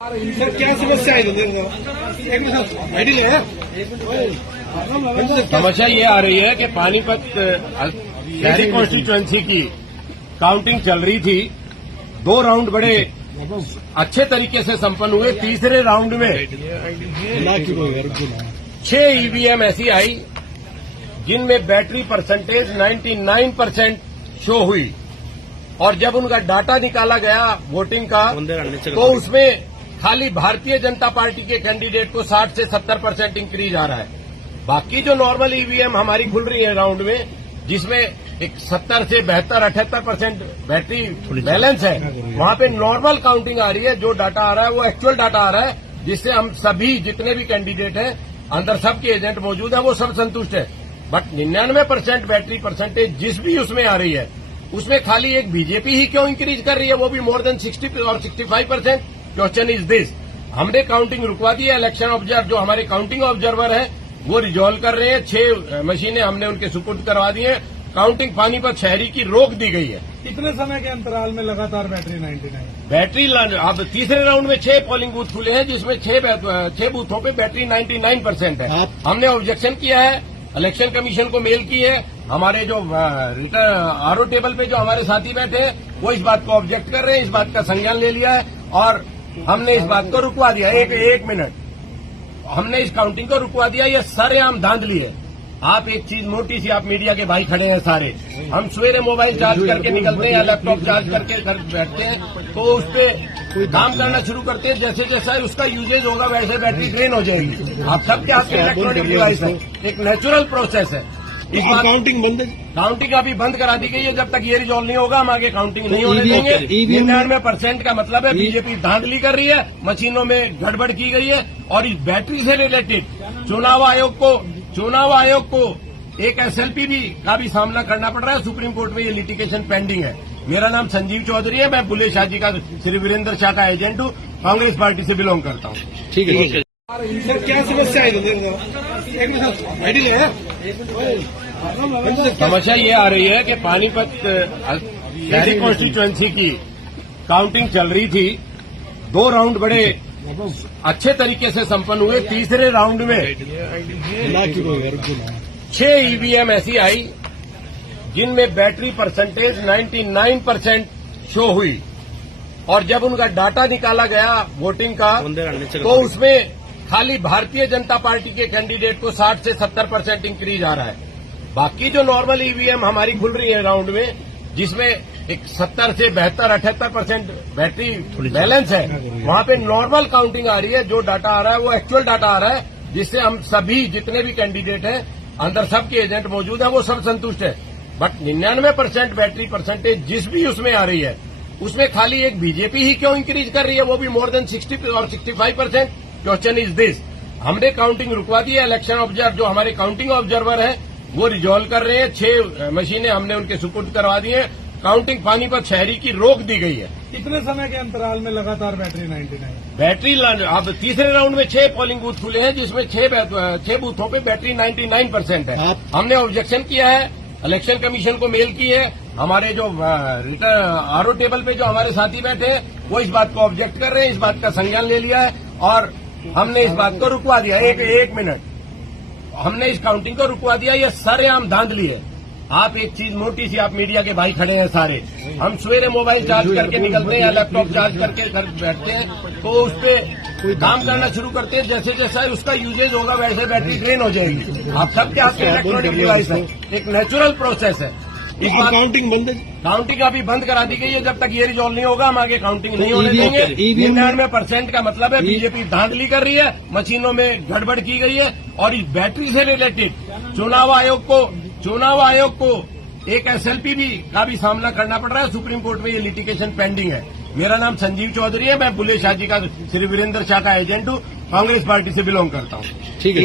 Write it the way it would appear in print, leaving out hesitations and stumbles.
Sir क्या समस्या है? समस्या ये आ रही है कि पानीपत शहरी कॉन्स्टिट्यूएंसी की काउंटिंग चल रही थी। 2 राउंड बड़े अच्छे तरीके से संपन्न हुए। तीसरे राउंड में 6 ईवीएम ऐसी आई जिनमें बैटरी परसेंटेज 99% शो हुई और जब उनका डाटा निकाला गया वोटिंग का तो उसमें खाली भारतीय जनता पार्टी के कैंडिडेट को 60 से 70% इंक्रीज आ रहा है। बाकी जो नॉर्मल ईवीएम हमारी खुल रही है राउंड में, जिसमें एक 70 से 72-78% बैटरी बैलेंस है, वहां पे नॉर्मल काउंटिंग आ रही है। जो डाटा आ रहा है वो एक्चुअल डाटा आ रहा है, जिससे हम सभी जितने भी कैंडिडेट हैं अंदर सबके एजेंट मौजूद हैं, वो सब संतुष्ट है। बट 99% बैटरी परसेंटेज जिस भी उसमें आ रही है, उसमें खाली एक बीजेपी ही क्यों इंक्रीज कर रही है, वो भी मोर देन 60 और 65%। Question is this. हमने काउंटिंग रुकवा दी है। इलेक्शन ऑब्जर्वर जो हमारे काउंटिंग ऑब्जर्वर है वो रिजॉल्व कर रहे हैं। 6 मशीनें हमने उनके सुपुर्द करवा दी है। काउंटिंग पानीपत शहरी की रोक दी गई है। कितने समय के अंतराल में लगातार बैटरी 99? बैटरी अब तीसरे राउंड में 6 पोलिंग बूथ खुले हैं, जिसमें 6 बूथों पे बैटरी 99% है। हमने ऑब्जेक्शन किया है, इलेक्शन कमीशन को मेल की है। हमारे जो आरओ टेबल पे जो हमारे साथी बैठे हैं वो इस बात को ऑब्जेक्ट कर रहे हैं, इस बात का संज्ञान ले लिया है और हमने इस बात को रुकवा दिया। एक मिनट, हमने इस काउंटिंग को रुकवा दिया। ये सरेआम धांधली है। आप एक चीज मोटी सी, आप मीडिया के भाई खड़े हैं सारे, हम सवेरे मोबाइल चार्ज करके निकलते हैं या लैपटॉप चार्ज करके घर बैठते हैं तो उस पे काम करना शुरू करते हैं। जैसे जैसा उसका यूजेज होगा वैसे बैटरी ड्रेन हो जाएगी। आप सबके हाथ में इलेक्ट्रॉनिक डिवाइस है, एक नेचुरल प्रोसेस है। इस बार काउंटिंग बंद, काउंटिंग अभी बंद करा दी गई है। जब तक ये रिजॉल्व नहीं होगा हम आगे काउंटिंग नहीं होने देंगे। 99% का मतलब है बीजेपी धांधली कर रही है, मशीनों में गड़बड़ की गई है। और इस बैटरी से रिलेटेड चुनाव आयोग को एक एसएलपी का भी सामना करना पड़ रहा है। सुप्रीम कोर्ट में ये लिटिगेशन पेंडिंग है। मेरा नाम संजीव चौधरी है, मैं बुल्ले शाह जी का श्री वीरेंद्र शाह का एजेंट हूँ, कांग्रेस पार्टी से बिलोंग करता हूँ। ठीक है सर क्या समस्या है? समस्या ये आ रही है कि पानीपत शहरी कॉन्स्टिट्यूएंसी की काउंटिंग चल रही थी। 2 राउंड बड़े अच्छे तरीके से संपन्न हुए। तीसरे राउंड में 6 ईवीएम ऐसी आई जिनमें बैटरी परसेंटेज 99% शो हुई और जब उनका डाटा निकाला गया वोटिंग का तो उसमें खाली भारतीय जनता पार्टी के कैंडिडेट को 60 से 70% इंक्रीज आ रहा है। बाकी जो नॉर्मल ईवीएम हमारी खुल रही है राउंड में, जिसमें एक 70 से 72-78% बैटरी बैलेंस है, वहां पे नॉर्मल काउंटिंग आ रही है। जो डाटा आ रहा है वो एक्चुअल डाटा आ रहा है, जिससे हम सभी जितने भी कैंडिडेट हैं अंदर सबके एजेंट मौजूद हैं, वो सब संतुष्ट है। बट 99% बैटरी परसेंटेज जिस भी उसमें आ रही है, उसमें खाली एक बीजेपी ही क्यों इंक्रीज कर रही है, वो भी मोर देन 60 और 65%। Question is this. हमने काउंटिंग रुकवा दी है। इलेक्शन ऑब्जर्वर जो हमारे काउंटिंग ऑब्जर्वर है वो रिजॉल्व कर रहे हैं। 6 मशीनें हमने उनके सुपुर्द करवा दी है। काउंटिंग पानीपत शहरी की रोक दी गई है। कितने समय के अंतराल में लगातार बैटरी 99? बैटरी अब तीसरे राउंड में 6 पोलिंग बूथ खुले हैं, जिसमें 6 बूथों पे बैटरी 99% है। हमने ऑब्जेक्शन किया है, इलेक्शन कमीशन को मेल की है। हमारे जो आरओ टेबल पे जो हमारे साथी बैठे हैं वो इस बात को ऑब्जेक्ट कर रहे हैं, इस बात का संज्ञान ले लिया है और हमने इस बात को रुकवा दिया। एक मिनट, हमने इस काउंटिंग को रुकवा दिया। ये सरेआम धांधली है। आप एक चीज मोटी सी, आप मीडिया के भाई खड़े हैं सारे, हम सवेरे मोबाइल चार्ज करके निकलते हैं या लैपटॉप चार्ज करके घर बैठते हैं तो उस पे काम करना शुरू करते हैं। जैसे जैसा उसका यूजेज होगा वैसे बैटरी ड्रेन हो जाएगी। आप सबके हाथ में इलेक्ट्रॉनिक डिवाइस है, एक नेचुरल प्रोसेस है। इस बार काउंटिंग बंद, काउंटिंग अभी बंद करा दी गई है। जब तक ये रिजॉल्व नहीं होगा हम आगे काउंटिंग नहीं होने देंगे। 99% का मतलब है बीजेपी धांधली कर रही है, मशीनों में गड़बड़ की गई है। और इस बैटरी से रिलेटेड चुनाव आयोग को एक एसएलपी का भी सामना करना पड़ रहा है। सुप्रीम कोर्ट में ये लिटिगेशन पेंडिंग है। मेरा नाम संजीव चौधरी है, मैं बुल्ले शाह जी का श्री वीरेंद्र शाह का एजेंट हूँ, कांग्रेस पार्टी से बिलोंग करता हूँ। ठीक है।